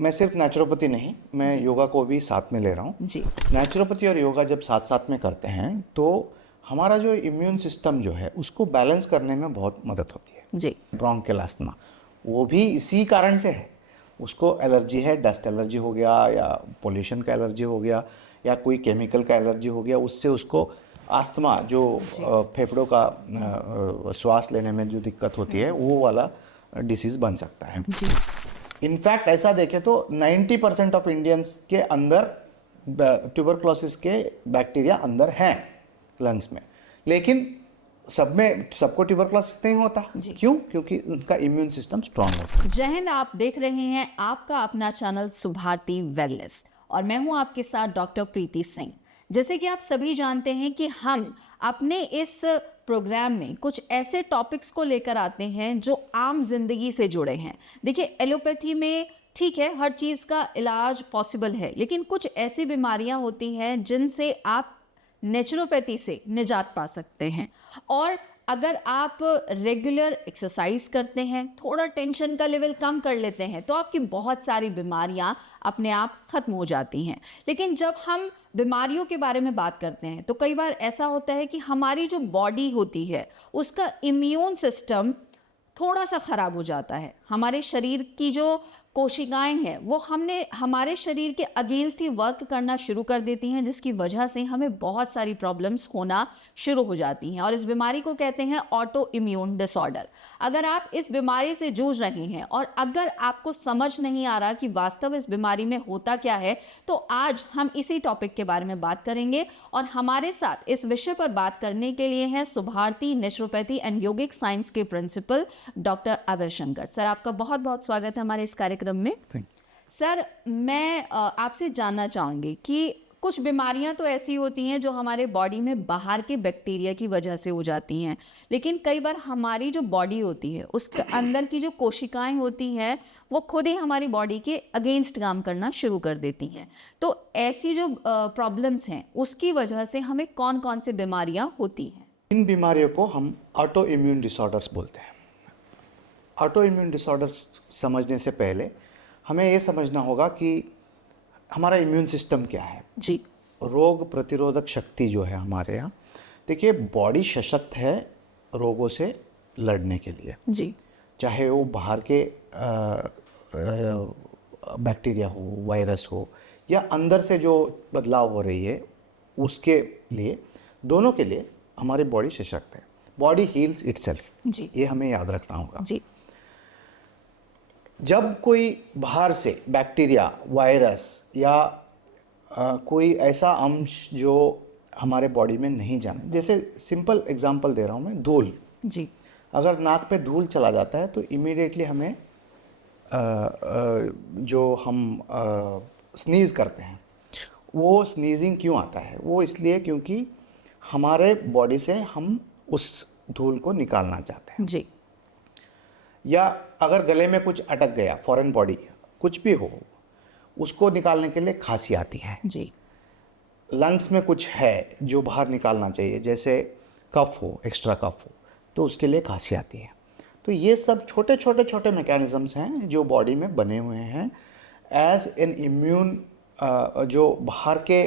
मैं सिर्फ नेचुरोपैथी नहीं, मैं योगा को भी साथ में ले रहा हूँ जी। नेचुरोपैथी और योगा जब साथ साथ में करते हैं तो हमारा जो इम्यून सिस्टम जो है उसको बैलेंस करने में बहुत मदद होती है। जी। ब्रोंकियल अस्थमा वो भी इसी कारण से है। उसको एलर्जी है, डस्ट एलर्जी हो गया या पोल्यूशन का एलर्जी हो गया या कोई केमिकल का एलर्जी हो गया, उससे उसको अस्थमा जो फेफड़ों का श्वास लेने में जो दिक्कत होती है वो वाला डिसीज़ बन सकता है। इनफैक्ट ऐसा देखें तो 90% ऑफ इंडियंस के अंदर ट्यूबरक्लोसिस के बैक्टीरिया अंदर हैं लंग्स में, लेकिन सबको ट्यूबरक्लोसिस नहीं होता। क्यों? क्योंकि उनका इम्यून सिस्टम स्ट्रांग होता है। जय हिंद। आप देख रहे हैं आपका अपना चैनल सुभारती वेलनेस और मैं हूं आपके साथ डॉक्टर प्रीति सिंह। जैसे कि आप सभी जानते हैं कि हम अपने इस प्रोग्राम में कुछ ऐसे टॉपिक्स को लेकर आते हैं जो आम जिंदगी से जुड़े हैं। देखिए, एलोपैथी में ठीक है, हर चीज़ का इलाज पॉसिबल है, लेकिन कुछ ऐसी बीमारियां होती हैं जिनसे आप नेचुरोपैथी से निजात पा सकते हैं। और अगर आप रेगुलर एक्सरसाइज करते हैं, थोड़ा टेंशन का लेवल कम कर लेते हैं, तो आपकी बहुत सारी बीमारियां अपने आप खत्म हो जाती हैं। लेकिन जब हम बीमारियों के बारे में बात करते हैं तो कई बार ऐसा होता है कि हमारी जो बॉडी होती है उसका इम्यून सिस्टम थोड़ा सा खराब हो जाता है। हमारे शरीर की जो कोशिकाएं हैं वो हमारे शरीर के अगेंस्ट ही वर्क करना शुरू कर देती हैं, जिसकी वजह से हमें बहुत सारी प्रॉब्लम्स होना शुरू हो जाती हैं और इस बीमारी को कहते हैं ऑटो इम्यून डिसऑर्डर। अगर आप इस बीमारी से जूझ रहे हैं और अगर आपको समझ नहीं आ रहा कि वास्तव इस बीमारी में होता क्या है, तो आज हम इसी टॉपिक के बारे में बात करेंगे और हमारे साथ इस विषय पर बात करने के लिए हैं Subharti naturopathy and yogic science के principal doctor Abhay Shankar. Sir, आपका बहुत बहुत स्वागत है हमारे इस कार्यक्रम में। सर, मैं आपसे जानना चाहूंगी कि कुछ बीमारियां तो ऐसी होती हैं जो हमारे बॉडी में बाहर के बैक्टीरिया की वजह से हो जाती हैं, लेकिन कई बार हमारी जो बॉडी होती है उसके अंदर की जो कोशिकाएं होती हैं वो खुद ही हमारी बॉडी के अगेंस्ट काम करना शुरू कर देती हैं। तो ऐसी जो प्रॉब्लम्स हैं उसकी वजह से हमें कौन कौन सी बीमारियां होती हैं? इन बीमारियों को हम ऑटो इम्यून डिसऑर्डर्स बोलते हैं। ऑटो इम्यून डिसऑर्डर्स समझने से पहले हमें ये समझना होगा कि हमारा इम्यून सिस्टम क्या है। जी। रोग प्रतिरोधक शक्ति जो है हमारे यहाँ, देखिए बॉडी सशक्त है रोगों से लड़ने के लिए। जी। चाहे वो बाहर के बैक्टीरिया हो, वायरस हो, या अंदर से जो बदलाव हो रही है उसके लिए, दोनों के लिए हमारी बॉडी सशक्त है। बॉडी हील्स इटसेल्फ, जी। ये हमें याद रखना होगा। जी। जब कोई बाहर से बैक्टीरिया, वायरस या कोई ऐसा अंश जो हमारे बॉडी में नहीं जाना, जैसे सिंपल एग्जांपल दे रहा हूँ मैं, धूल। जी। अगर नाक पे धूल चला जाता है तो इमीडिएटली हमें जो हम स्नीज़ करते हैं, वो स्नीजिंग क्यों आता है? वो इसलिए क्योंकि हमारे बॉडी से हम उस धूल को निकालना चाहते हैं। जी। या अगर गले में कुछ अटक गया, फॉरेन बॉडी कुछ भी हो, उसको निकालने के लिए खांसी आती है। जी। लंग्स में कुछ है जो बाहर निकालना चाहिए, जैसे कफ हो, एक्स्ट्रा कफ हो, तो उसके लिए खांसी आती है। तो ये सब छोटे छोटे छोटे मैकेनिज़म्स हैं जो बॉडी में बने हुए हैं एज एन इम्यून, जो बाहर के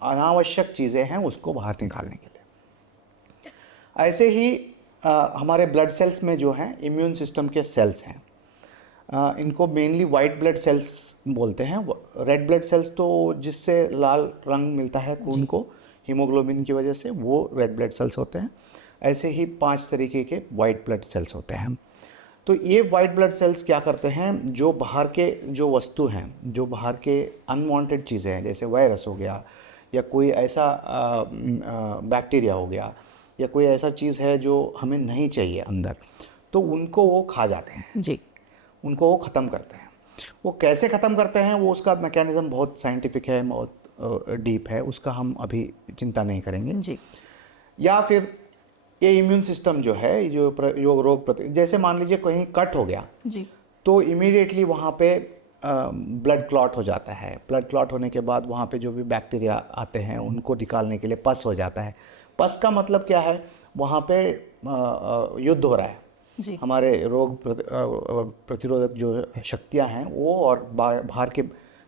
अनावश्यक चीज़ें हैं उसको बाहर निकालने के लिए। ऐसे ही हमारे ब्लड सेल्स में जो हैं इम्यून सिस्टम के सेल्स हैं, इनको मेनली वाइट ब्लड सेल्स बोलते हैं। रेड ब्लड सेल्स तो जिससे लाल रंग मिलता है खून को हीमोग्लोबिन की वजह से, वो रेड ब्लड सेल्स होते हैं। ऐसे ही 5 तरीके के वाइट ब्लड सेल्स होते हैं। तो ये वाइट ब्लड सेल्स क्या करते हैं, जो बाहर के जो वस्तु हैं, जो बाहर के अनवांटेड चीज़ें हैं, जैसे वायरस हो गया या कोई ऐसा बैक्टीरिया हो गया या कोई ऐसा चीज़ है जो हमें नहीं चाहिए अंदर, तो उनको वो खा जाते हैं। जी। उनको वो ख़त्म करते हैं। वो कैसे ख़त्म करते हैं, वो उसका मैकेनिज़्म बहुत साइंटिफिक है, बहुत डीप है, उसका हम अभी चिंता नहीं करेंगे। जी। या फिर ये इम्यून सिस्टम जो है, जो रोग जैसे मान लीजिए कहीं कट हो गया, जी। तो इमीडिएटली वहाँ पे ब्लड क्लॉट हो जाता है। ब्लड क्लॉट होने के बाद वहाँ पे जो भी बैक्टीरिया आते हैं उनको निकालने के लिए पस हो जाता है। पस का मतलब क्या है, वहाँ पे युद्ध हो रहा है, जी। हमारे रोग प्रतिरोधक जो शक्तियां हैं वो और बाहर के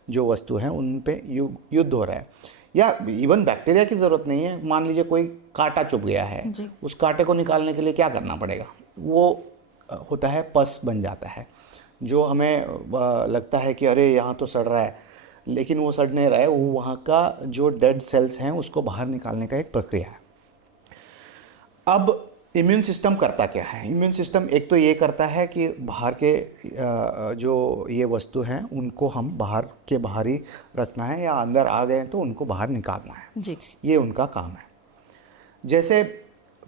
जो वस्तु हैं उन पे युद्ध हो रहा है। या इवन बैक्टीरिया की ज़रूरत नहीं है, मान लीजिए कोई कांटा चुभ गया है, जी। उस कांटे को निकालने के लिए क्या करना पड़ेगा? वो होता है पस बन जाता है, जो हमें लगता है कि अरे यहाँ तो सड़ रहा है, लेकिन वो सड़ नहीं रहा है, वो वहाँ का जो डेड सेल्स हैं उसको बाहर निकालने का एक प्रक्रिया है। अब इम्यून सिस्टम करता क्या है? इम्यून सिस्टम एक तो ये करता है कि बाहर के जो ये वस्तु हैं उनको हम बाहर ही रखना है, या अंदर आ गए तो उनको बाहर निकालना है। जी। ये उनका काम है। जैसे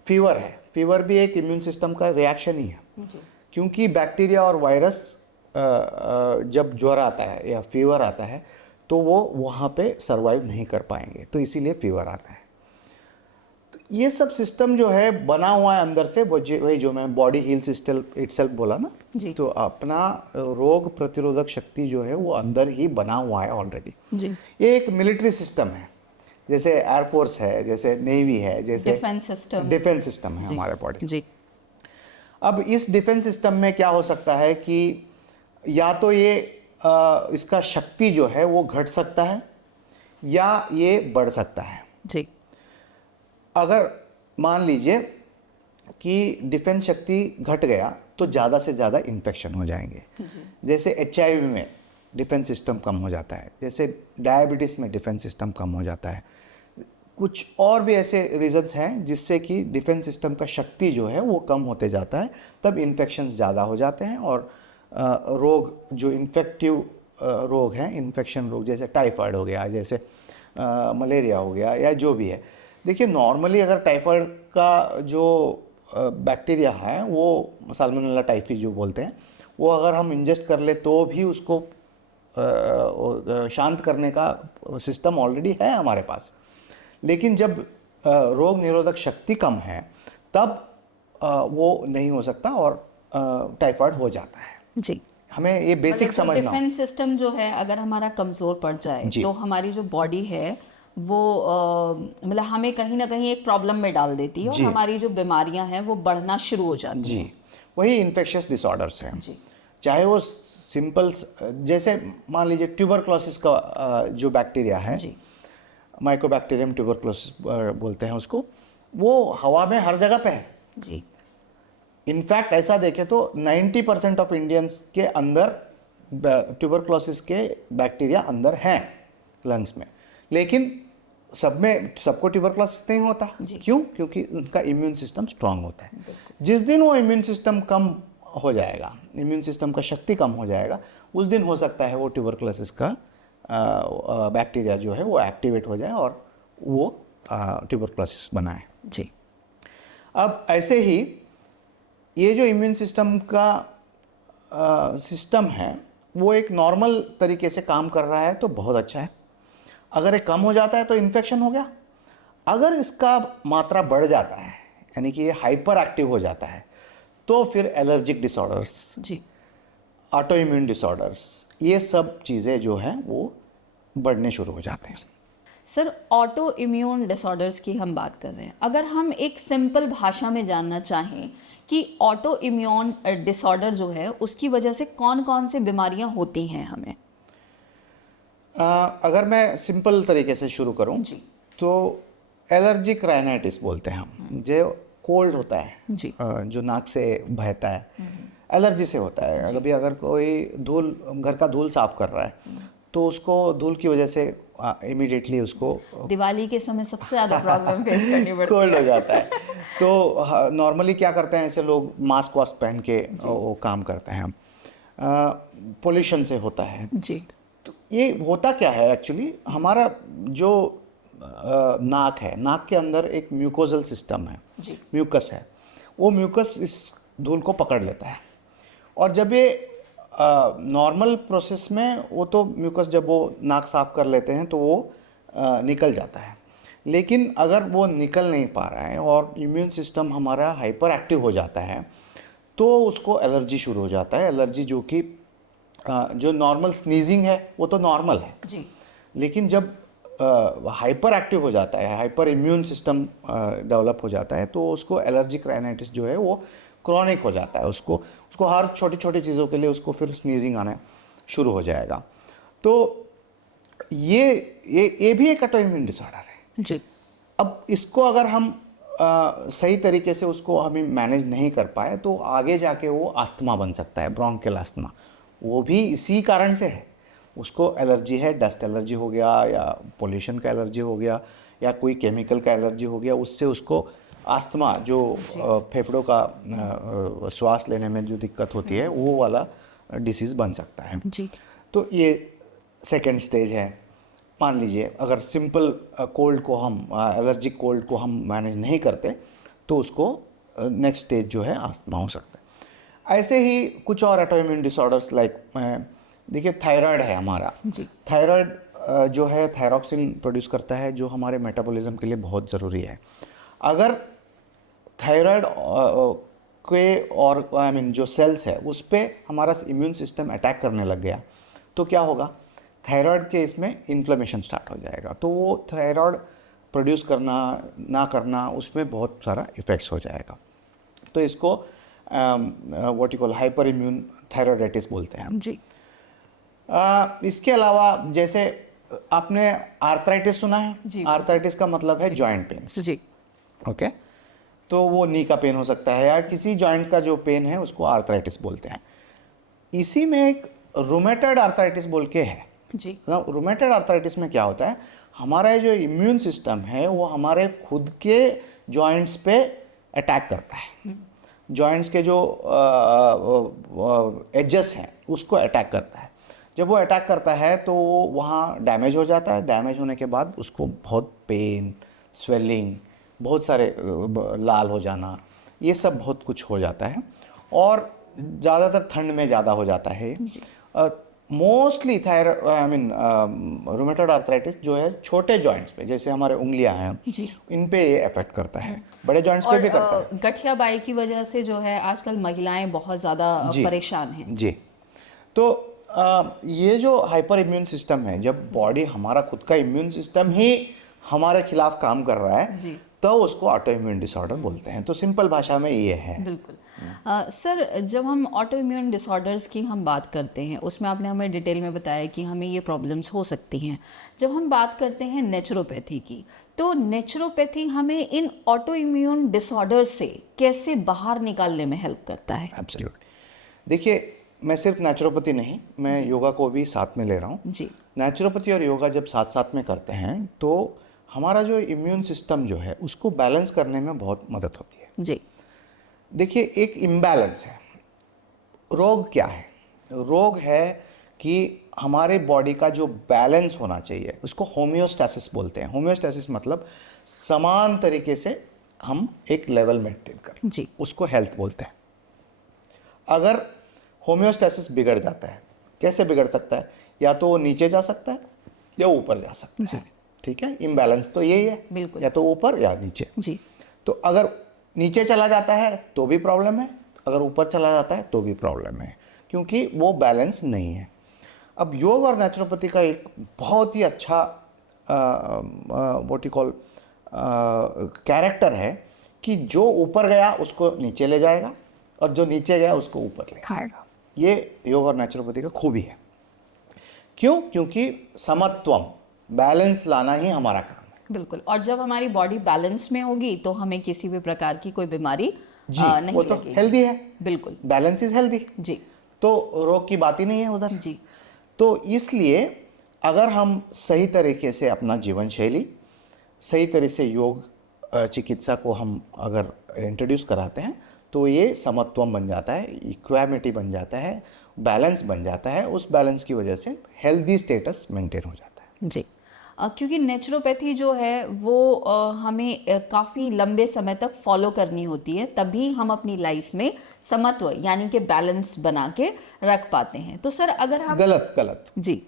फीवर है, फीवर भी एक इम्यून सिस्टम का रिएक्शन ही है, जी। क्योंकि बैक्टीरिया और वायरस जब ज्वर आता है या फीवर आता है तो वो वहाँ पे सरवाइव नहीं कर पाएंगे, तो इसीलिए फीवर आता है। तो ये सब सिस्टम जो है बना हुआ है अंदर से, वही जो मैं बॉडी हील सिस्टम इटसेल्फ बोला ना, जी। तो अपना रोग प्रतिरोधक शक्ति जो है वो अंदर ही बना हुआ है ऑलरेडी। जी। ये एक मिलिट्री सिस्टम है, जैसे एयरफोर्स है, जैसे नेवी है, जैसे डिफेंस सिस्टम है हमारे बॉडी। जी। अब इस डिफेंस सिस्टम में क्या हो सकता है कि या तो ये इसका शक्ति जो है वो घट सकता है या ये बढ़ सकता है। जी। अगर मान लीजिए कि डिफेंस शक्ति घट गया तो ज़्यादा से ज़्यादा इन्फेक्शन हो जाएंगे। जैसे HIV में डिफेंस सिस्टम कम हो जाता है, जैसे डायबिटीज़ में डिफेंस सिस्टम कम हो जाता है। कुछ और भी ऐसे रीजंस हैं जिससे कि डिफेंस सिस्टम का शक्ति जो है वो कम होते जाता है, तब इन्फेक्शंस ज़्यादा हो जाते हैं और रोग जो इन्फेक्टिव रोग हैं, इन्फेक्शन रोग जैसे टाइफाइड हो गया, जैसे मलेरिया हो गया, या जो भी है। देखिए नॉर्मली अगर टाइफाइड का जो बैक्टीरिया है वो साल्मोनेला टाइफी जो बोलते हैं, वो अगर हम इंजेस्ट कर ले तो भी उसको शांत करने का सिस्टम ऑलरेडी है हमारे पास। लेकिन जब रोग निरोधक शक्ति कम है तब वो नहीं हो सकता और टाइफाइड हो जाता है। जी। हमें ये बेसिक समझना। डिफेंस सिस्टम जो है अगर हमारा कमज़ोर पड़ जाए तो हमारी जो बॉडी है वो मतलब हमें कहीं ना कहीं एक प्रॉब्लम में डाल देती है और हमारी जो बीमारियां हैं वो बढ़ना शुरू हो जाती हैं। वही इन्फेक्शियस डिसऑर्डर्स हैं, जी। चाहे वो सिंपल, जैसे मान लीजिए ट्यूबरक्लोसिस का जो बैक्टीरिया है, जी। माइकोबैक्टीरियम ट्यूबरक्लोसिस बोलते हैं उसको, वो हवा में हर जगह पे है। जी। इनफैक्ट ऐसा देखें तो 90% ऑफ इंडियंस के अंदर ट्यूबरक्लोसिस के बैक्टीरिया अंदर हैं लंग्स में, लेकिन सबको ट्यूबरक्लोसिस नहीं होता। क्यों? क्योंकि उनका इम्यून सिस्टम स्ट्रांग होता है। जिस दिन वो इम्यून सिस्टम कम हो जाएगा, इम्यून सिस्टम का शक्ति कम हो जाएगा, उस दिन हो सकता है वो ट्यूबरक्लोसिस का बैक्टीरिया जो है वो एक्टिवेट हो जाए और वो ट्यूबरक्लोसिस बनाए। जी। अब ऐसे ही ये जो इम्यून सिस्टम का सिस्टम है वो एक नॉर्मल तरीके से काम कर रहा है तो बहुत अच्छा है। अगर ये कम हो जाता है तो इन्फेक्शन हो गया। अगर इसका मात्रा बढ़ जाता है, यानी कि ये हाइपर एक्टिव हो जाता है, तो फिर एलर्जिक डिसऑर्डर्स, जी। ऑटो इम्यून डिसऑर्डर्स, ये सब चीज़ें जो हैं वो बढ़ने शुरू हो जाते हैं। सर, ऑटो इम्यून डिसऑर्डर्स की हम बात कर रहे हैं, अगर हम एक सिंपल भाषा में जानना चाहें कि ऑटो इम्यून डिसऑर्डर जो है उसकी वजह से कौन कौन सी बीमारियां होती हैं हमें? अगर मैं सिंपल तरीके से शुरू करूं जी। तो एलर्जिक राइनाइटिस बोलते हैं हम, जो कोल्ड होता है, जी। जो नाक से बहता है, एलर्जी से होता है। कभी अगर कोई धूल, घर का धूल साफ कर रहा है तो उसको धूल की वजह से इमीडिएटली उसको दिवाली के समय सबसे ज़्यादा प्रॉब्लम फेस करनी पड़ती है, कोल्ड हो जाता है। तो नॉर्मली क्या करते हैं ऐसे लोग, मास्क वास्क पहन के वो काम करते हैं। पोल्यूशन से होता है। जी। तो ये होता क्या है एक्चुअली, हमारा जो नाक है, नाक के अंदर एक म्यूकोजल सिस्टम है, जी। म्यूकस है। वो म्यूकस इस धूल को पकड़ लेता है और जब ये नॉर्मल प्रोसेस में वो तो म्यूकस जब वो नाक साफ कर लेते हैं तो वो निकल जाता है, लेकिन अगर वो निकल नहीं पा रहा है और इम्यून सिस्टम हमारा हाइपर एक्टिव हो जाता है तो उसको एलर्जी शुरू हो जाता है। एलर्जी जो कि जो नॉर्मल स्नीजिंग है वो तो नॉर्मल है, जी। लेकिन जब हाइपर एक्टिव हो जाता है, हाइपर इम्यून सिस्टम डेवलप हो जाता है तो उसको एलर्जिक राइनाइटिस जो है वो क्रॉनिक हो जाता है, उसको उसको हर छोटी छोटी चीज़ों के लिए उसको फिर स्नीजिंग आना शुरू हो जाएगा। तो ये भी एक ऑटोइम्यून डिसऑर्डर है। जी। अब इसको अगर हम सही तरीके से उसको हमें मैनेज नहीं कर पाए तो आगे जाके वो अस्थमा बन सकता है, ब्रोंकियल अस्थमा। वो भी इसी कारण से है, उसको एलर्जी है, डस्ट एलर्जी हो गया या पोल्यूशन का एलर्जी हो गया या कोई केमिकल का एलर्जी हो गया, उससे उसको अस्थमा जो फेफड़ों का श्वास लेने में जो दिक्कत होती है वो वाला डिसीज़ बन सकता है। जी। तो ये सेकेंड स्टेज है। मान लीजिए अगर सिंपल कोल्ड को हम एलर्जिक कोल्ड को हम मैनेज नहीं करते तो उसको नेक्स्ट स्टेज जो है अस्थमा हो सकता है। ऐसे ही कुछ और ऑटोइम्यून डिसऑर्डर्स लाइक देखिए थायराइड है हमारा। जी। थायराइड जो है थायरॉक्सिन प्रोड्यूस करता है जो हमारे मेटाबॉलिज्म के लिए बहुत ज़रूरी है। अगर थायराइड के और आई मीन जो सेल्स है उस पर हमारा इम्यून सिस्टम अटैक करने लग गया तो क्या होगा, थायराइड के इसमें इन्फ्लेमेशन स्टार्ट हो जाएगा। तो वो थायराइड प्रोड्यूस करना ना करना उसमें बहुत सारा इफ़ेक्ट्स हो जाएगा। तो इसको what you call hyper immune thyroiditis बोलते हैं। जी। इसके अलावा जैसे आपने आर्थराइटिस सुना है? जी। आर्थराइटिस का मतलब है जॉइंट पेन। जी। ओके, तो वो नी का पेन हो सकता है या किसी जॉइंट का जो पेन है उसको आर्थराइटिस बोलते हैं। इसी में एक रूमेटॉइड आर्थराइटिस बोल के है। जी। रूमेटॉइड आर्थराइटिस में क्या होता है, हमारा जो इम्यून सिस्टम है वो हमारे खुद के जॉइंट्स पे अटैक करता है। जॉइंट्स के जो एजेस हैं उसको अटैक करता है। जब वो अटैक करता है तो वो वहाँ डैमेज हो जाता है। डैमेज होने के बाद उसको बहुत पेन, स्वेलिंग, बहुत सारे लाल हो जाना, ये सब बहुत कुछ हो जाता है और ज़्यादातर ठंड में ज़्यादा हो जाता है। मोस्टली रूमेटॉइड आर्थराइटिस जो है छोटे जॉइंट्स पे, जैसे हमारे उंगलियां हैं, जी। इन पे ये अफेक्ट करता है। बड़े जॉइंट्स पे भी करता है। गठिया बाई की वजह से जो है आजकल महिलाएं बहुत ज़्यादा जी। परेशान हैं। जी। तो ये जो हाइपर इम्यून सिस्टम है, जब बॉडी हमारा खुद का इम्यून सिस्टम ही हमारे खिलाफ काम कर रहा है जी। तो उसको ऑटो इम्यून डिसऑर्डर बोलते हैं। तो सिंपल भाषा में ये है। बिल्कुल। सर, जब हम ऑटो इम्यून डिसऑर्डर्स की हम बात करते हैं उसमें आपने हमें डिटेल में बताया कि हमें ये प्रॉब्लम्स हो सकती हैं। जब हम बात करते हैं नेचुरोपैथी की, तो नेचुरोपैथी हमें इन ऑटो इम्यून डिसऑर्डर्स से कैसे बाहर निकालने में हेल्प करता है? एब्सोल्युटली। देखिए, मैं सिर्फ नेचुरोपैथी नहीं, मैं योगा को भी साथ में ले रहा हूँ। जी। नेचुरोपैथी और योगा जब साथ साथ में करते हैं तो हमारा जो इम्यून सिस्टम जो है उसको बैलेंस करने में बहुत मदद होती है। जी। देखिए, एक इम्बैलेंस है। रोग क्या है? रोग है कि हमारे बॉडी का जो बैलेंस होना चाहिए उसको होम्योस्टैसिस बोलते हैं। होम्योस्टैसिस मतलब समान तरीके से हम एक लेवल मेंटेन करें, जी। उसको हेल्थ बोलते हैं। अगर होम्योस्टैसिस बिगड़ जाता है, कैसे बिगड़ सकता है? या तो वो नीचे जा सकता है या ऊपर जा सकता है। ठीक है, इम्बैलेंस तो यही है, बिल्कुल। या तो ऊपर या नीचे। जी। तो अगर नीचे चला जाता है तो भी प्रॉब्लम है, अगर ऊपर चला जाता है तो भी प्रॉब्लम है, क्योंकि वो बैलेंस नहीं है। अब योग और नेचुरोपैथी का एक बहुत ही अच्छा व्हाट यू कॉल कैरेक्टर है कि जो ऊपर गया उसको नीचे ले जाएगा और जो नीचे गया उसको ऊपर ले आएगा। ये योग और नेचुरोपैथी का खूबी है। क्यों? क्योंकि समत्वम, बैलेंस लाना ही हमारा काम है। बिल्कुल। और जब हमारी बॉडी बैलेंस में होगी तो हमें किसी भी प्रकार की कोई बीमारी नहीं वो तो लगेगी। हेल्दी है। बिल्कुल। Balance is healthy. जी। तो रोग की बात ही नहीं है उधर। जी। तो इसलिए अगर हम सही तरीके से अपना जीवन शैली, सही तरह से योग चिकित्सा को हम अगर इंट्रोड्यूस कराते हैं तो ये समत्वम बन जाता है, इक्वामिटी बन जाता है, बैलेंस बन जाता है। उस बैलेंस की वजह से हेल्दी स्टेटस मेंटेन हो जाता है। जी। क्योंकि नेचुरोपैथी जो है वो हमें काफ़ी लंबे समय तक फॉलो करनी होती है, तभी हम अपनी लाइफ में समत्व यानी कि बैलेंस बना के रख पाते हैं। तो सर अगर हम गलत। जी।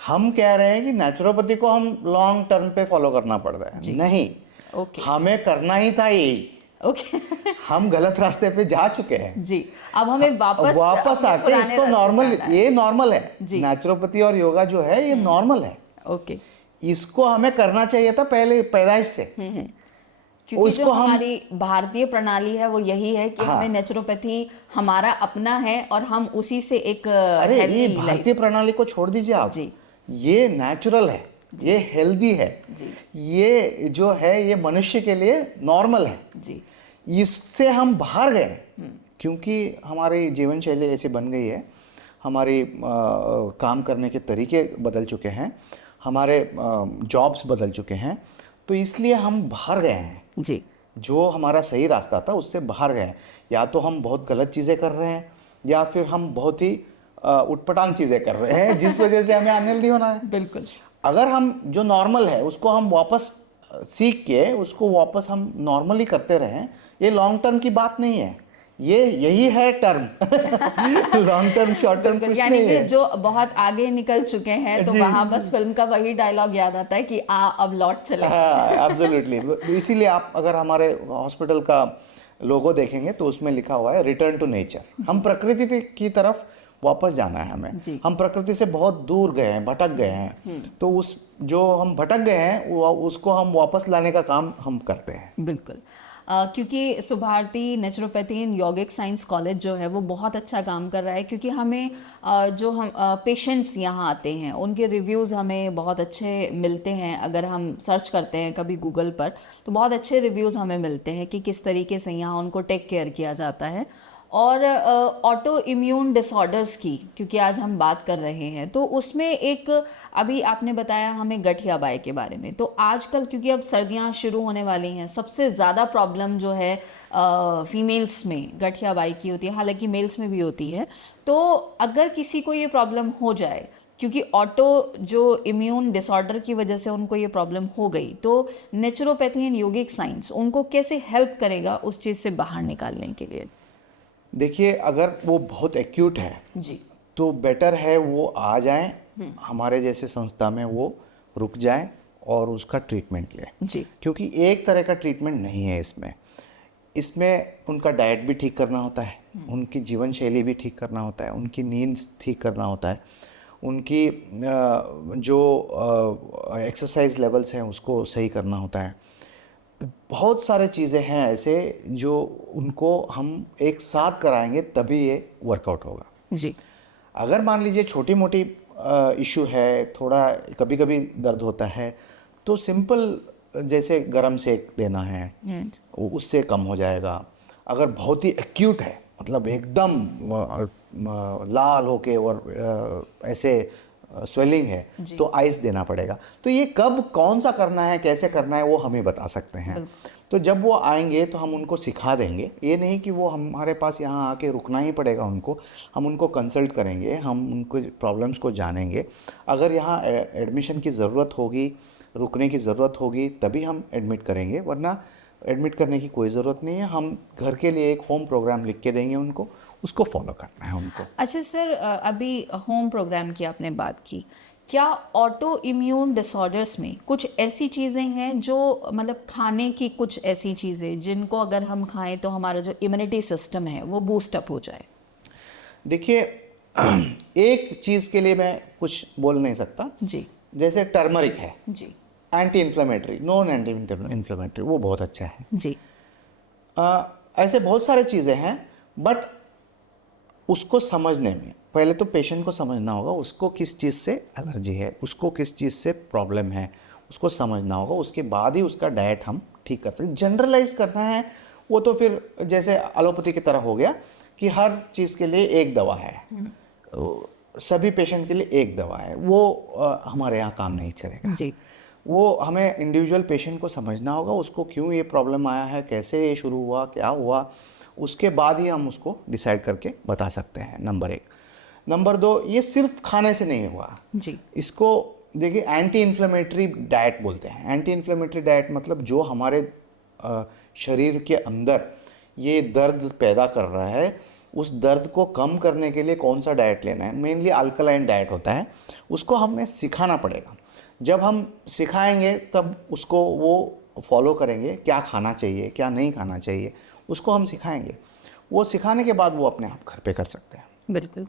हम कह रहे हैं कि नेचुरोपैथी को हम लॉन्ग टर्म पे फॉलो करना पड़ रहा है। नहीं, ओके। हमें करना ही था यही। ओके। हम गलत रास्ते पे जा चुके हैं। जी। अब हमें वापस आके पुराने इसको रास्ते नॉर्मल, पे आना है। ये नॉर्मल है। जी। नेचुरोपैथी और योगा जो है ये नॉर्मल है। ओके। इसको हमें करना चाहिए था पहले पैदाइश से। क्योंकि उसको जो हम हमारी भारतीय प्रणाली है वो यही है कि हाँ हमें नेचुरोपैथी हमारा अपना है और हम उसी से एक अरे ये हेल्दी भारतीय लाइफ। प्रणाली को छोड़ दीजिए आप, जी ये नेचुरल है, जी ये हेल्दी है, जी ये जो है ये मनुष्य के लिए नॉर्मल है। जी इससे हम बाहर गए क्योंकि हमारी जीवन शैली ऐसी बन गई है, हमारी काम करने के तरीके बदल चुके हैं, हमारे जॉब्स बदल चुके हैं, तो इसलिए हम बाहर गए हैं। जी जो हमारा सही रास्ता था उससे बाहर गए हैं। या तो हम बहुत गलत चीज़ें कर रहे हैं या फिर हम बहुत ही उटपटांग चीज़ें कर रहे हैं जिस वजह से हमें अनहेल्दी होना है। बिल्कुल अगर हम जो नॉर्मल है उसको हम वापस सीख के उसको वापस हम नॉर्मली करते रहें, ये लॉन्ग टर्म की बात नहीं है, ये यही है term long term short term बिल्कुल। कुछ यानी नहीं कि है। जो बहुत आगे निकल चुके हैं तो जी वहां बस फिल्म का वही डायलॉग याद आता है कि आ अब लौट चले। हाँ एब्सोल्युटली। इसीलिए आप अगर हमारे हॉस्पिटल का लोगो देखेंगे तो उसमें लिखा हुआ है रिटर्न टू नेचर। हम प्रकृति की तरफ वापस जाना है हमें। जी हम प्रकृति से बहुत दूर गए हैं, भटक गए हैं, तो उस जो हम भटक गए हैं उसको हम वापस लाने का काम हम करते हैं। बिल्कुल। क्योंकि Subharti naturopathy and yogic science college जो है वो बहुत अच्छा काम कर रहा है, क्योंकि हमें जो हम पेशेंट्स यहाँ आते हैं उनके रिव्यूज़ हमें बहुत अच्छे मिलते हैं। अगर हम सर्च करते हैं कभी गूगल पर तो बहुत अच्छे रिव्यूज़ हमें मिलते हैं कि किस तरीके से यहाँ उनको टेक केयर किया जाता है। और ऑटो इम्यून डिसऑर्डर्स की क्योंकि आज हम बात कर रहे हैं तो उसमें एक अभी आपने बताया हमें गठिया बाई के बारे में। तो आजकल क्योंकि अब सर्दियां शुरू होने वाली हैं, सबसे ज़्यादा प्रॉब्लम जो है फीमेल्स में गठिया बाई की होती है, हालांकि मेल्स में भी होती है। तो अगर किसी को ये प्रॉब्लम हो जाए क्योंकि ऑटो जो इम्यून डिसऑर्डर की वजह से उनको ये प्रॉब्लम हो गई, तो नेचुरोपैथी एंड योगिक साइंस उनको कैसे हेल्प करेगा उस चीज़ से बाहर निकालने के लिए? देखिए अगर वो बहुत एक्यूट है जी तो बेटर है वो आ जाएं हमारे जैसे संस्था में, वो रुक जाएं और उसका ट्रीटमेंट लें। जी क्योंकि एक तरह का ट्रीटमेंट नहीं है इसमें, इसमें उनका डाइट भी ठीक करना होता है, उनकी जीवन शैली भी ठीक करना होता है, उनकी नींद ठीक करना होता है, उनकी जो एक्सरसाइज लेवल्स हैं उसको सही करना होता है। बहुत सारे चीज़ें हैं ऐसे जो उनको हम एक साथ कराएंगे तभी ये वर्कआउट होगा। जी अगर मान लीजिए छोटी मोटी इशू है, थोड़ा कभी कभी दर्द होता है, तो सिंपल जैसे गरम सेक देना है उससे कम हो जाएगा। अगर बहुत ही एक्यूट है मतलब एकदम लाल होके और ऐसे स्वेलिंग है तो आइस देना पड़ेगा। तो ये कब कौन सा करना है, कैसे करना है वो हमें बता सकते हैं। तो जब वो आएंगे तो हम उनको सिखा देंगे, ये नहीं कि वो हमारे पास यहाँ आके रुकना ही पड़ेगा उनको, हम उनको कंसल्ट करेंगे, हम उनको प्रॉब्लम्स को जानेंगे। अगर यहाँ एडमिशन की ज़रूरत होगी, रुकने की ज़रूरत होगी तभी हम एडमिट करेंगे, वरना एडमिट करने की कोई ज़रूरत नहीं है। हम घर के लिए एक होम प्रोग्राम लिख के देंगे उनको, उसको फॉलो करना है उनको। अच्छा सर, अभी होम प्रोग्राम की आपने बात की, क्या ऑटो इम्यून डिसऑर्डर्स में कुछ ऐसी चीज़ें हैं जो मतलब खाने की कुछ ऐसी चीज़ें जिनको अगर हम खाएं तो हमारा जो इम्यूनिटी सिस्टम है वो बूस्ट अप हो जाए? देखिए एक चीज़ के लिए मैं कुछ बोल नहीं सकता। जी जैसे टर्मरिक है, जी anti inflammatory, non anti inflammatory, वो बहुत अच्छा है। जी ऐसे बहुत सारे चीज़ें हैं, बट उसको समझने में पहले तो पेशेंट को समझना होगा उसको किस चीज़ से एलर्जी है, उसको किस चीज़ से प्रॉब्लम है, उसको समझना होगा। उसके बाद ही उसका डाइट हम ठीक कर सकते। जनरलाइज करना है वो तो फिर जैसे एलोपैथी की तरह हो गया कि हर चीज़ के लिए एक दवा है, सभी पेशेंट के लिए एक दवा है, वो हमारे यहाँ काम नहीं चलेगा। जी वो हमें इंडिविजुअल पेशेंट को समझना होगा, उसको क्यों ये प्रॉब्लम आया है, कैसे ये शुरू हुआ, क्या हुआ, उसके बाद ही हम उसको डिसाइड करके बता सकते हैं, नंबर एक। नंबर दो, ये सिर्फ खाने से नहीं हुआ। जी इसको देखिए एंटी इन्फ्लेमेटरी डाइट बोलते हैं। एंटी इन्फ्लेमेटरी डाइट मतलब जो हमारे शरीर के अंदर ये दर्द पैदा कर रहा है, उस दर्द को कम करने के लिए कौन सा डाइट लेना है, मेनली अल्कलाइन डाइट होता है, उसको हमें सिखाना पड़ेगा। जब हम सिखाएंगे तब उसको वो फॉलो करेंगे, क्या खाना चाहिए क्या नहीं खाना चाहिए उसको हम सिखाएंगे। वो सिखाने के बाद वो अपने आप घर पे कर सकते हैं। बिल्कुल।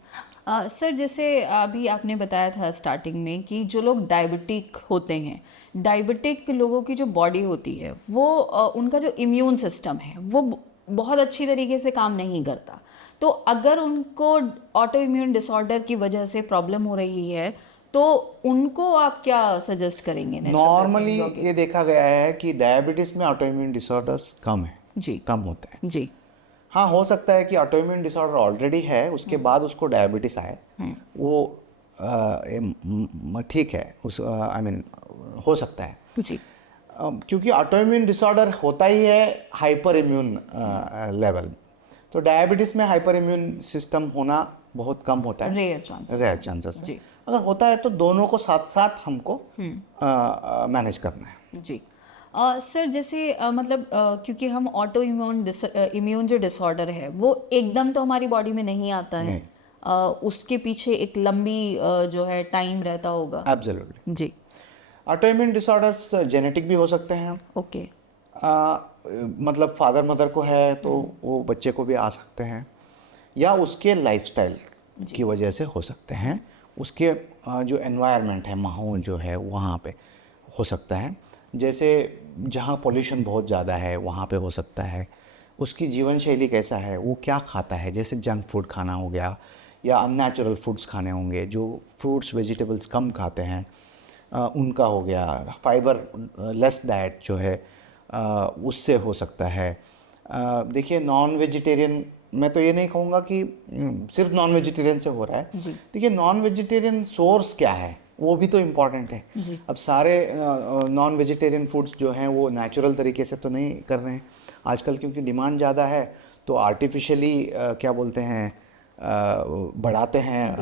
सर जैसे अभी आपने बताया था स्टार्टिंग में कि जो लोग डायबिटिक होते हैं, डायबिटिक लोगों की जो बॉडी होती है वो उनका जो इम्यून सिस्टम है वो बहुत अच्छी तरीके से काम नहीं करता। तो अगर उनको ऑटो इम्यून डिसऑर्डर की वजह से प्रॉब्लम हो रही है तो उनको आप क्या सजेस्ट करेंगे नॉर्मली नेचुरोपैथी? ये देखा गया है कि डायबिटीज़ में ऑटो इम्यून डिसऑर्डर्स कम है, जी कम होता है। जी हाँ, हो सकता है कि ऑटो इम्यून डिसऑर्डर ऑलरेडी है, उसके बाद उसको डायबिटीज़ आए, वो ठीक है, उस आई मीन हो सकता है। जी क्योंकि ऑटो इम्यून डिसऑर्डर होता ही है हाइपर इम्यून लेवल, तो डायबिटीज़ में हाइपर इम्यून सिस्टम होना बहुत कम होता है, रेयर चांसेस रेयर चांसेस है। जी अगर होता है तो दोनों को साथ साथ हमको मैनेज करना है। जी सर जैसे मतलब क्योंकि हम ऑटो इम्यून जो डिसऑर्डर है वो एकदम तो हमारी बॉडी में नहीं आता है। नहीं। उसके पीछे एक लंबी जो है टाइम रहता होगा। एब्सोल्युटली। जी ऑटो इम्यून डिसऑर्डर्स जेनेटिक भी हो सकते हैं, ओके मतलब फादर मदर को है तो वो बच्चे को भी आ सकते हैं, या उसके लाइफस्टाइल की वजह से हो सकते हैं, उसके जो एनवायरनमेंट है, माहौल जो है वहाँ पे हो सकता है। जैसे जहाँ पोल्यूशन बहुत ज़्यादा है वहाँ पे हो सकता है, उसकी जीवन शैली कैसा है, वो क्या खाता है, जैसे जंक फूड खाना हो गया या अननेचुरल फूड्स खाने होंगे, जो फ्रूट्स वेजिटेबल्स कम खाते हैं उनका हो गया, फाइबर लेस डाइट जो है उससे हो सकता है। देखिए नॉन वेजिटेरियन, मैं तो ये नहीं कहूँगा कि सिर्फ नॉन वेजिटेरियन से हो रहा है। जी देखिए नॉन वेजिटेरियन सोर्स क्या है वो भी तो इम्पॉर्टेंट है। जी अब सारे नॉन वेजिटेरियन फूड्स जो हैं वो नेचुरल तरीके से तो नहीं कर रहे हैं आजकल, क्योंकि डिमांड ज़्यादा है तो आर्टिफिशियली क्या बोलते हैं बढ़ाते हैं,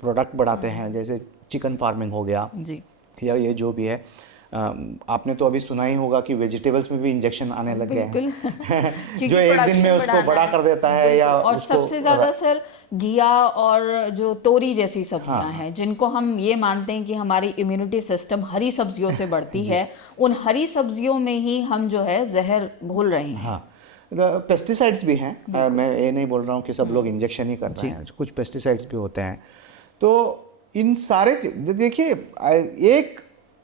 प्रोडक्ट बढ़ाते हैं, जैसे चिकन फार्मिंग हो गया जी या ये जो भी है। आपने तो अभी सुना ही होगा कि वेजिटेबल्स में भी इंजेक्शन आने लग गए बिल्कुल हैं क्योंकि जो एक दिन प्रोडक्शन में उसको बढ़ाना बड़ा है। कर देता है बिल्कुल। या और उसको सबसे ज़्यादा सर घिया और जो तोरी जैसी सब्जियां हैं जिनको हम ये मानते हैं कि हमारी इम्यूनिटी सिस्टम हरी सब्जियों से बढ़ती है, उन हरी सब्जियों में ही हम जो है जहर घोल रहे हैं। हाँ, पेस्टिसाइड्स भी हैं, मैं ये नहीं बोल रहा हूँ कि सब लोग इंजेक्शन ही कर रहे हैं, कुछ पेस्टिसाइड्स भी होते हैं। तो इन सारे देखिए एक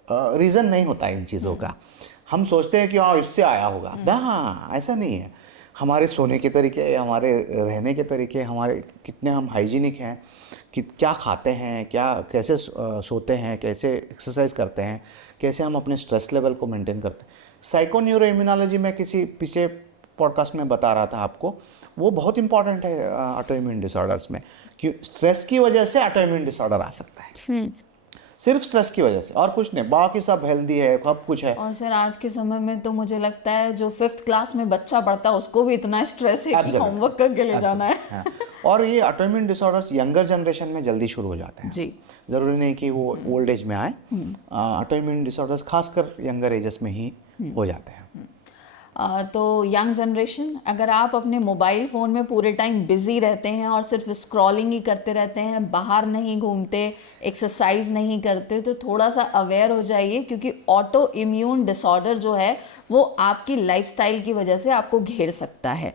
रीज़न नहीं होता इन चीज़ों का। हम सोचते हैं कि हाँ इससे आया होगा, हाँ ऐसा नहीं है। हमारे सोने के तरीके, हमारे रहने के तरीके, हमारे कितने हम हाइजीनिक हैं, कि क्या खाते हैं, क्या कैसे सोते हैं, कैसे एक्सरसाइज करते हैं, कैसे हम अपने स्ट्रेस लेवल को मेंटेन करते हैं। साइको न्यूरो इम्यूनोलॉजी में किसी पिछले पॉडकास्ट में बता रहा था आपको, वो बहुत इंपॉर्टेंट है ऑटो इम्यून डिसऑर्डर्स में, कि स्ट्रेस की वजह से ऑटो इम्यून डिसऑर्डर आ सकता है, सिर्फ स्ट्रेस की वजह से, और कुछ नहीं, बाकी सब हेल्दी है, सब कुछ है। और सर आज के समय में तो मुझे लगता है जो 5th क्लास में बच्चा पढ़ता है उसको भी इतना स्ट्रेस है कि Absolutely. होमवर्क करके ले जाना है। हाँ। और ये auto immune disorders younger generation में जल्दी शुरू हो जाते हैं। जी ज़रूरी नहीं कि वो ओल्ड एज में आए, ऑटो इम्यून डिसऑर्डर्स खासकर यंगर एजेस में ही हो जाते हैं। तो यंग जनरेशन, अगर आप अपने मोबाइल फ़ोन में पूरे टाइम बिजी रहते हैं और सिर्फ स्क्रॉलिंग ही करते रहते हैं, बाहर नहीं घूमते, एक्सरसाइज नहीं करते, तो थोड़ा सा अवेयर हो जाइए, क्योंकि ऑटो इम्यून डिसऑर्डर जो है वो आपकी लाइफस्टाइल की वजह से आपको घेर सकता है।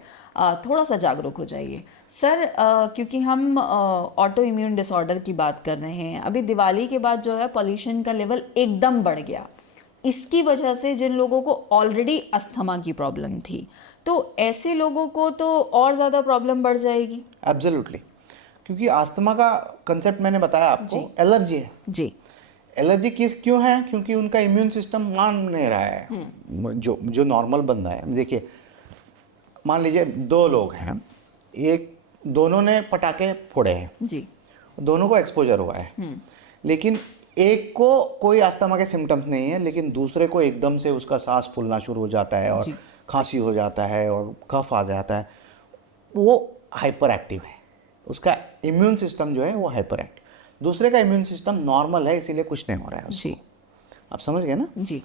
थोड़ा सा जागरूक हो जाइए सर। क्योंकि हम ऑटो इम्यून डिसऑर्डर की बात कर रहे हैं, अभी दिवाली के बाद जो है पॉल्यूशन का लेवल एकदम बढ़ गया। इसकी वजह से जिन लोगों को ऑलरेडी अस्थमा की प्रॉब्लम थी, तो ऐसे लोगों को तो और ज़्यादा प्रॉब्लम बढ़ जाएगी। एब्सोल्युटली, क्योंकि आस्थमा का कंसेप्ट मैंने बताया आपको, एलर्जी है। जी एलर्जी क्यों है? क्योंकि उनका इम्यून सिस्टम मान नहीं रहा है, जो नॉर्मल बंदा है। देखिए मान लीजिए दो लोग हैं, एक दोनों ने पटाखे फोड़े हैं, जी दोनों को एक्सपोजर हुआ है, लेकिन एक को कोई अस्थमा के सिम्टम्स नहीं है, लेकिन दूसरे को एकदम से उसका सांस फूलना शुरू हो जाता है और खांसी हो जाता है और कफ आ जाता है। वो हाइपर एक्टिव है, उसका इम्यून सिस्टम जो है वो हाइपर एक्टिव। दूसरे का इम्यून सिस्टम नॉर्मल है, इसीलिए कुछ नहीं हो रहा है उसको। जी आप समझ गए ना? जी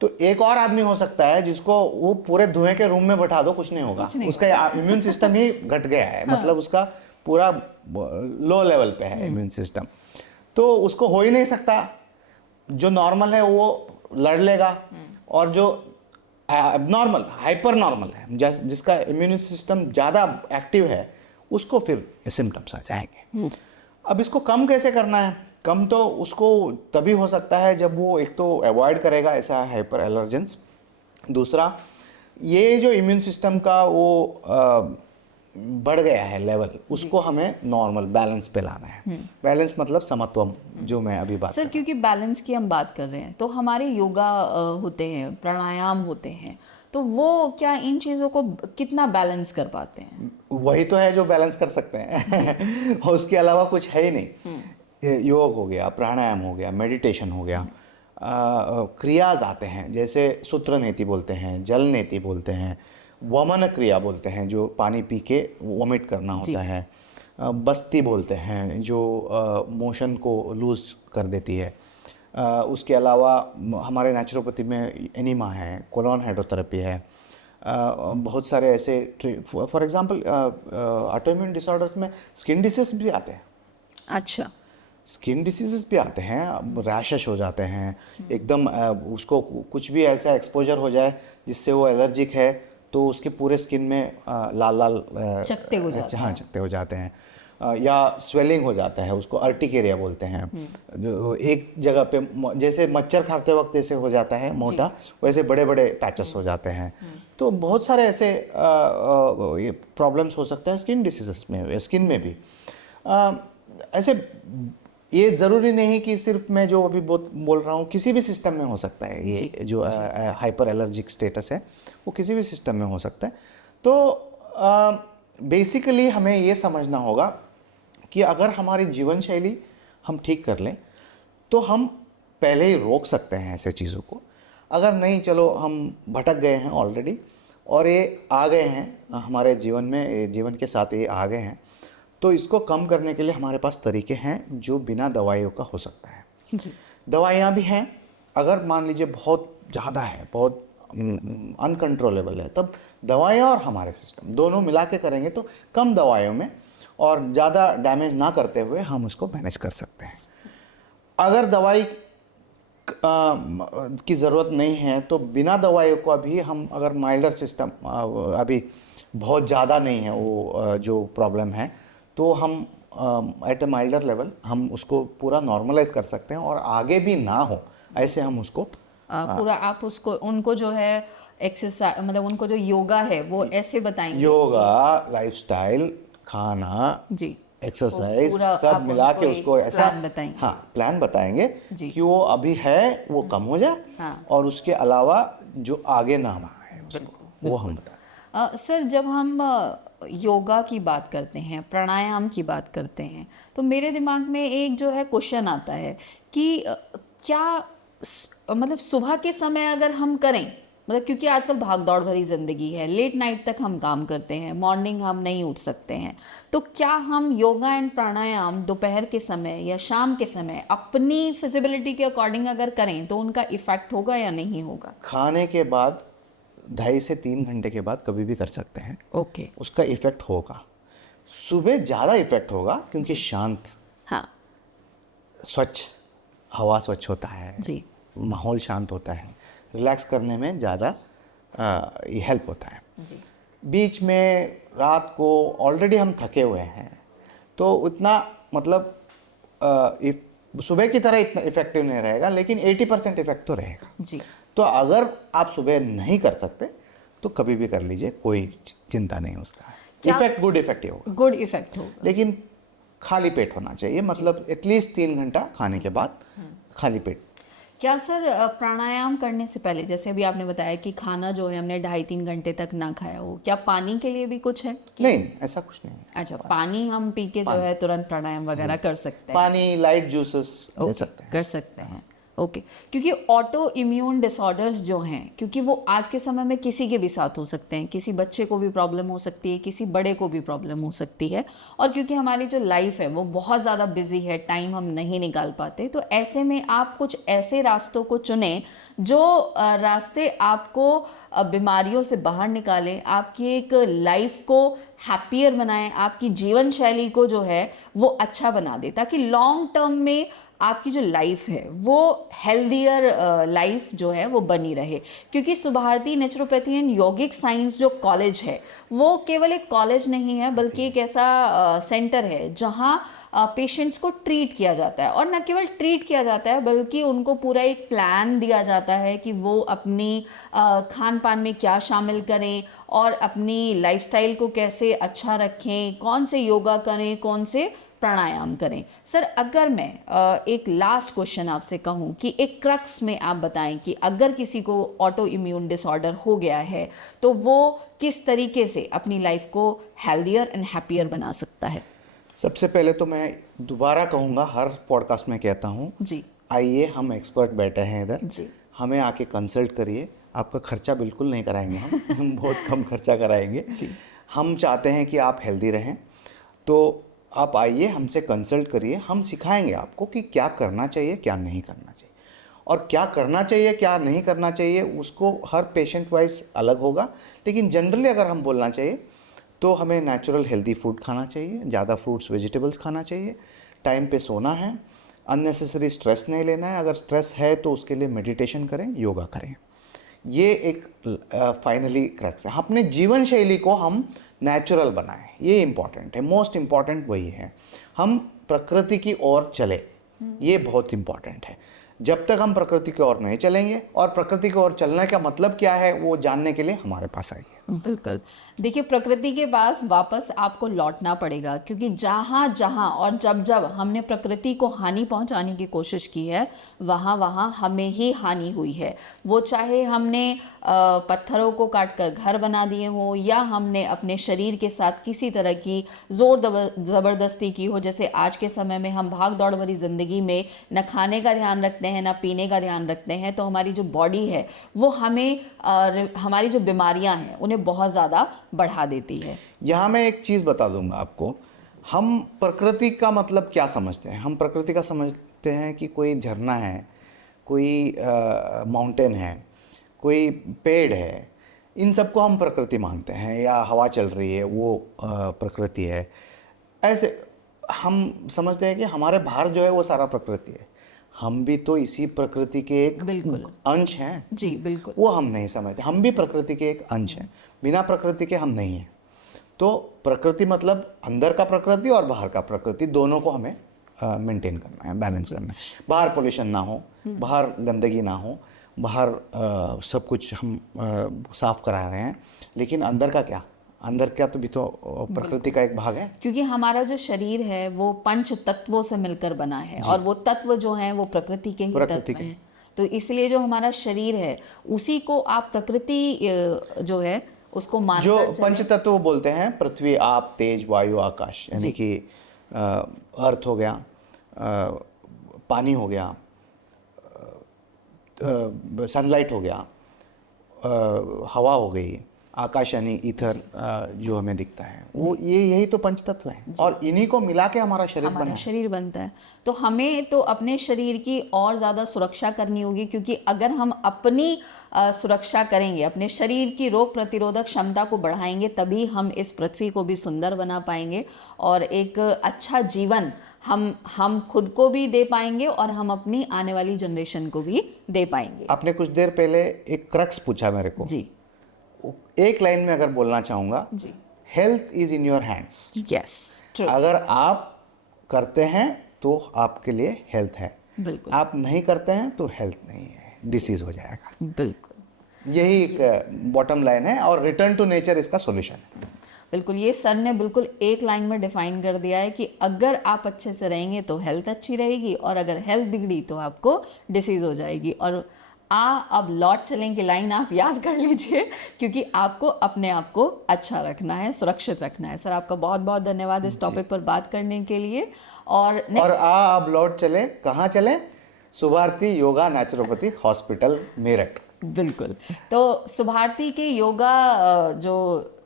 तो एक और आदमी हो सकता है जिसको वो पूरे धुएं के रूम में बैठा दो, कुछ नहीं होगा, उसका इम्यून सिस्टम ही घट गया है, मतलब उसका पूरा लो लेवल पे है इम्यून सिस्टम, तो उसको हो ही नहीं सकता। जो नॉर्मल है वो लड़ लेगा, और जो एबनॉर्मल हाइपर नॉर्मल है, जिसका इम्यून सिस्टम ज़्यादा एक्टिव है, उसको फिर सिम्टम्स आ जाएंगे। अब इसको कम कैसे करना है? कम तो उसको तभी हो सकता है जब वो एक तो अवॉइड करेगा ऐसा हाइपर एलर्जेंस। दूसरा, ये जो इम्यून सिस्टम का वो बढ़ गया है लेवल, उसको हमें नॉर्मल बैलेंस पे लाना है। बैलेंस मतलब समत्वम, जो मैं अभी बात सर कर क्योंकि बैलेंस की हम बात कर रहे हैं तो हमारे योगा होते हैं, प्राणायाम होते हैं, तो वो क्या इन चीज़ों को कितना बैलेंस कर पाते हैं? वही तो है जो बैलेंस कर सकते हैं और उसके अलावा कुछ है ही नहीं। ये योग हो गया, प्राणायाम हो गया, मेडिटेशन हो गया, क्रियाज आते हैं जैसे सूत्र नेति बोलते हैं, जल नेति बोलते हैं, वमन क्रिया बोलते हैं जो पानी पी के वोमिट करना होता है, बस्ती बोलते हैं जो मोशन को लूज कर देती है। उसके अलावा हमारे नेचुरोपैथी में एनिमा है, कोलोन हाइड्रोथेरेपी है, बहुत सारे ऐसे फॉर एग्जांपल ऑटोइम्यून डिसऑर्डर्स में स्किन डिसीज भी आते हैं। अच्छा। स्किन डिसीजेस भी आते हैं, रैशेस हो जाते हैं एकदम, उसको कुछ भी ऐसा एक्सपोजर हो जाए जिससे वो एलर्जिक है तो उसके पूरे स्किन में लाल लाल चकत्ते हो जाते हाँ चकत्ते हो जाते हैं, या स्वेलिंग हो जाता है, उसको अर्टिकेरिया बोलते हैं। जो एक जगह पे जैसे मच्छर खाते वक्त जैसे हो जाता है मोटा, वैसे बड़े बड़े पैचेस हो जाते हैं। तो बहुत सारे ऐसे ये प्रॉब्लम्स हो सकते हैं स्किन डिसीजेस में, स्किन में भी। ऐसे ये ज़रूरी नहीं कि सिर्फ मैं जो अभी बोल रहा हूँ, किसी भी सिस्टम में हो सकता है। ये जो हाइपर एलर्जिक स्टेटस है वो किसी भी सिस्टम में हो सकता है। तो बेसिकली हमें ये समझना होगा कि अगर हमारी जीवन शैली हम ठीक कर लें तो हम पहले ही रोक सकते हैं ऐसे चीज़ों को। अगर नहीं, चलो हम भटक गए हैं ऑलरेडी और ये आ गए हैं हमारे जीवन में, ये जीवन के साथ ये आ गए हैं, तो इसको कम करने के लिए हमारे पास तरीके हैं जो बिना दवाइयों का हो सकता है। जी। दवाइयाँ भी हैं, अगर मान लीजिए बहुत ज़्यादा है, बहुत अनकंट्रोलेबल है, तब दवाइयाँ और हमारे सिस्टम दोनों मिला के करेंगे तो कम दवाइयों में और ज़्यादा डैमेज ना करते हुए हम उसको मैनेज कर सकते हैं। अगर दवाई की ज़रूरत नहीं है तो बिना दवाइयों को भी हम, अगर माइल्डर सिस्टम अभी बहुत ज़्यादा नहीं है वो जो प्रॉब्लम है, तो हम एट ए माइल्डर लेवल हम उसको पूरा नॉर्मलाइज कर सकते हैं और आगे भी ना हो ऐसे हम उसको पूरा आप उसको उनको जो है एक्सरसाइज, मतलब उनको जो योगा है वो ऐसे बताएंगे योगा, लाइफस्टाइल, खाना, जी, एक्सरसाइज पूरा सब आप मिला के उनको उसको एक ऐसा प्लान बताएंगे। हाँ प्लान बताएंगे जी। कि वो अभी है वो कम हो जाए, हाँ। और उसके अलावा जो आगे ना आए उसको वो हम बताएं। सर जब हम योगा की बात करते हैं, प्राणायाम की बात करते हैं, तो मेरे दिमाग में एक जो है क्वेश्चन आता है कि क्या मतलब सुबह के समय अगर हम करें, मतलब क्योंकि आजकल भाग दौड़ भरी ज़िंदगी है, लेट नाइट तक हम काम करते हैं, मॉर्निंग हम नहीं उठ सकते हैं, तो क्या हम योगा एंड प्राणायाम दोपहर के समय या शाम के समय अपनी फिजिबिलिटी के अकॉर्डिंग अगर करें तो उनका इफ़ेक्ट होगा या नहीं होगा? खाने के बाद 2.5 से 3 घंटे के बाद कभी भी कर सकते हैं। ओके। उसका इफेक्ट होगा, सुबह ज़्यादा इफेक्ट होगा क्योंकि शांत, हाँ स्वच्छ हवा, स्वच्छ होता है जी। माहौल, शांत होता है, रिलैक्स करने में ज़्यादा ये हेल्प होता है। जी। बीच में रात को ऑलरेडी हम थके हुए हैं तो उतना मतलब सुबह की तरह इतना इफेक्टिव नहीं रहेगा, लेकिन 80% इफेक्ट तो रहेगा। जी। तो अगर आप सुबह नहीं कर सकते तो कभी भी कर लीजिए, कोई चिंता नहीं उसका। इफेक्ट गुड इफेक्ट ही होगा, गुड इफेक्ट होगा, लेकिन खाली पेट होना चाहिए, मतलब एटलीस्ट 3 घंटा खाने के बाद खाली पेट। क्या सर प्राणायाम करने से पहले, जैसे अभी आपने बताया कि खाना जो है हमने 2.5-3 घंटे तक ना खाया हो, क्या पानी के लिए भी कुछ है? नहीं, ऐसा कुछ नहीं है। अच्छा, पानी हम पी के जो है तुरंत प्राणायाम वगैरह कर सकते हैं? पानी, लाइट जूसेस ले सकते हैं। कर सकते हैं। ओके। क्योंकि ऑटो इम्यून डिसऑर्डर्स जो हैं, क्योंकि वो आज के समय में किसी के भी साथ हो सकते हैं, किसी बच्चे को भी प्रॉब्लम हो सकती है, किसी बड़े को भी प्रॉब्लम हो सकती है, और क्योंकि हमारी जो लाइफ है वो बहुत ज़्यादा बिजी है, टाइम हम नहीं निकाल पाते, तो ऐसे में आप कुछ ऐसे रास्तों को चुनें जो रास्ते आपको बीमारियों से बाहर निकालें, आपकी एक लाइफ को हैप्पियर बनाएं, आपकी जीवन शैली को जो है वो अच्छा बना दे, ताकि लॉन्ग टर्म में आपकी जो लाइफ है वो हेल्दियर लाइफ जो है वो बनी रहे। क्योंकि Subharti naturopathy and yogic science जो कॉलेज है वो केवल एक कॉलेज नहीं है, बल्कि एक ऐसा सेंटर है जहाँ पेशेंट्स को ट्रीट किया जाता है। और न केवल ट्रीट किया जाता है बल्कि उनको पूरा एक प्लान दिया जाता है कि वो अपनी खान पान में क्या शामिल करें और अपनी लाइफस्टाइल को कैसे अच्छा रखें, कौन से योगा करें, कौन से प्राणायाम करें। सर, अगर मैं एक लास्ट क्वेश्चन आपसे कहूँ कि एक क्रक्स में आप बताएं कि अगर किसी को ऑटो इम्यून डिसऑर्डर हो गया है तो वो किस तरीके से अपनी लाइफ को हेल्दियर एंड हैप्पियर बना सकता है। सबसे पहले तो मैं दोबारा कहूँगा, हर पॉडकास्ट में कहता हूँ, जी आइए, हम एक्सपर्ट बैठे हैं इधर, जी हमें आके कंसल्ट करिए। आपका खर्चा बिल्कुल नहीं कराएंगे हम बहुत कम खर्चा कराएंगे जी। हम चाहते हैं कि आप हेल्दी रहें, तो आप आइए, हमसे कंसल्ट करिए, हम सिखाएंगे आपको कि क्या करना चाहिए, क्या नहीं करना चाहिए। और क्या करना चाहिए, क्या नहीं करना चाहिए, उसको हर पेशेंट वाइज अलग होगा, लेकिन जनरली अगर हम बोलना चाहिए तो हमें नेचुरल हेल्दी फूड खाना चाहिए, ज़्यादा फ्रूट्स वेजिटेबल्स खाना चाहिए, टाइम पे सोना है, अननेसेसरी स्ट्रेस नहीं लेना है, अगर स्ट्रेस है तो उसके लिए मेडिटेशन करें, योगा करें। ये एक फाइनली क्रक्स है। अपने जीवन शैली को हम नेचुरल बनाएं, ये इम्पॉर्टेंट है, मोस्ट इम्पॉर्टेंट वही है। हम प्रकृति की ओर चले, ये बहुत इम्पॉर्टेंट है। जब तक हम प्रकृति की ओर नहीं चलेंगे, और प्रकृति की ओर चलने का मतलब क्या है वो जानने के लिए हमारे पास आइए। बिल्कुल। देखिए, प्रकृति के पास वापस आपको लौटना पड़ेगा, क्योंकि जहाँ जहाँ और जब जब हमने प्रकृति को हानि पहुँचाने की कोशिश की है वहाँ वहाँ हमें ही हानि हुई है। वो चाहे हमने पत्थरों को काट कर घर बना दिए हों, या हमने अपने शरीर के साथ किसी तरह की ज़ोर ज़बरदस्ती की हो। जैसे आज के समय में हम भाग दौड़ भरी ज़िंदगी में न खाने का ध्यान रखते हैं, न पीने का ध्यान रखते हैं, तो हमारी जो बॉडी है वो हमें हमारी जो बीमारियां हैं उन्हें बहुत ज़्यादा बढ़ा देती है। यहाँ मैं एक चीज़ बता दूंगा आपको, हम प्रकृति का मतलब क्या समझते हैं। हम प्रकृति का समझते हैं कि कोई झरना है, कोई माउंटेन है, कोई पेड़ है, इन सबको हम प्रकृति मानते हैं, या हवा चल रही है वो प्रकृति है। ऐसे हम समझते हैं कि हमारे बाहर जो है वो सारा प्रकृति है। हम भी तो इसी प्रकृति के एक बिल्कुल अंश हैं। जी, बिल्कुल। वो हम नहीं समझते, हम भी प्रकृति के एक अंश हैं, बिना प्रकृति के हम नहीं हैं। तो प्रकृति मतलब अंदर का प्रकृति और बाहर का प्रकृति, दोनों को हमें मेंटेन करना है, बैलेंस करना है। बाहर पोल्यूशन ना हो, बाहर गंदगी ना हो, बाहर सब कुछ हम साफ करा रहे हैं, लेकिन अंदर का क्या, अंदर क्या तो भी तो प्रकृति का एक भाग है। क्योंकि हमारा जो शरीर है वो पंच तत्वों से मिलकर बना है, और वो तत्व जो हैं वो प्रकृति के ही प्रकृति तत्व हैं। तो इसलिए जो हमारा शरीर है उसी को आप प्रकृति जो है उसको जो मानकर चलें। पंच तत्व बोलते हैं, पृथ्वी, आप, तेज, वायु, आकाश, यानी कि अर्थ हो गया, पानी हो गया, सनलाइट हो गया, हवा हो गई, आकाश यानी ईथर जो हमें दिखता है, वो यही तो पंच तत्व हैं, और इन्हीं को मिला के हमारा शरीर बना हमारा है। शरीर बनता है। तो हमें तो अपने शरीर की और ज़्यादा सुरक्षा करनी होगी, क्योंकि अगर हम अपनी सुरक्षा करेंगे, अपने शरीर की रोग प्रतिरोधक क्षमता को बढ़ाएंगे, तभी हम इस पृथ्वी को भी सुंदर बना पाएंगे, और एक अच्छा जीवन हम खुद को भी दे पाएंगे और हम अपनी आने वाली जनरेशन को भी दे पाएंगे। आपने कुछ देर पहले एक क्रक्स पूछा मेरे को, जी एक लाइन में अगर बोलना चाहूँगा, जी। Health is in your hands. Yes, true. अगर आप करते हैं तो आपके लिए हेल्थ है, बिल्कुल आप नहीं करते हैं तो हेल्थ नहीं है, डिसीज हो जाएगा। बिल्कुल यही एक बॉटम लाइन है, और रिटर्न टू नेचर इसका सॉल्यूशन है। बिल्कुल, ये सर ने बिल्कुल एक लाइन में डिफाइन कर दिया है कि अगर आप अच्छे से रहेंगे तो हेल्थ अच्छी रहेगी, और अगर हेल्थ बिगड़ी तो आपको डिसीज़ हो जाएगी। और अब लौट चलें की लाइन आप याद कर लीजिए, क्योंकि आपको अपने आप को अच्छा रखना है, सुरक्षित रखना है। सर, आपका बहुत बहुत धन्यवाद इस टॉपिक पर बात करने के लिए। और अब लौट चले, कहाँ चले? Subharti yoga naturopathy hospital, Meerut. बिल्कुल। तो सुभारती के योगा जो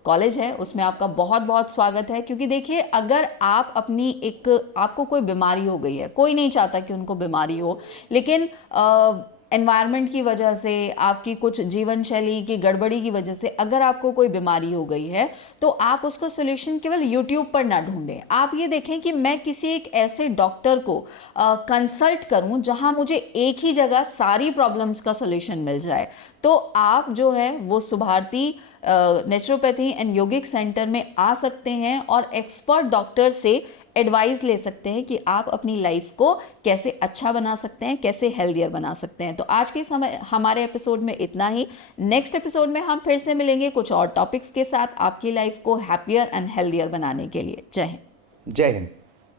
कॉलेज है उसमें आपका बहुत बहुत स्वागत है। क्योंकि देखिए, अगर आप आपको कोई बीमारी हो गई है, कोई नहीं चाहता कि उनको बीमारी हो, लेकिन एनवायरनमेंट की वजह से, आपकी कुछ जीवन शैली की गड़बड़ी की वजह से अगर आपको कोई बीमारी हो गई है, तो आप उसका सोल्यूशन केवल यूट्यूब पर ना ढूंढें। आप ये देखें कि मैं किसी एक ऐसे डॉक्टर को कंसल्ट करूं जहां मुझे एक ही जगह सारी प्रॉब्लम्स का सोल्यूशन मिल जाए। तो आप जो है वो Subharti naturopathy and yogic centre में आ सकते हैं और एक्सपर्ट डॉक्टर से एडवाइस ले सकते हैं कि आप अपनी लाइफ को कैसे अच्छा बना सकते हैं, कैसे हेल्दियर बना सकते हैं। तो आज के समय हमारे एपिसोड में इतना ही। नेक्स्ट एपिसोड में हम फिर से मिलेंगे कुछ और टॉपिक्स के साथ आपकी लाइफ को हैप्पियर एंड हेल्दियर बनाने के लिए। जय हिंद। जय हिंद।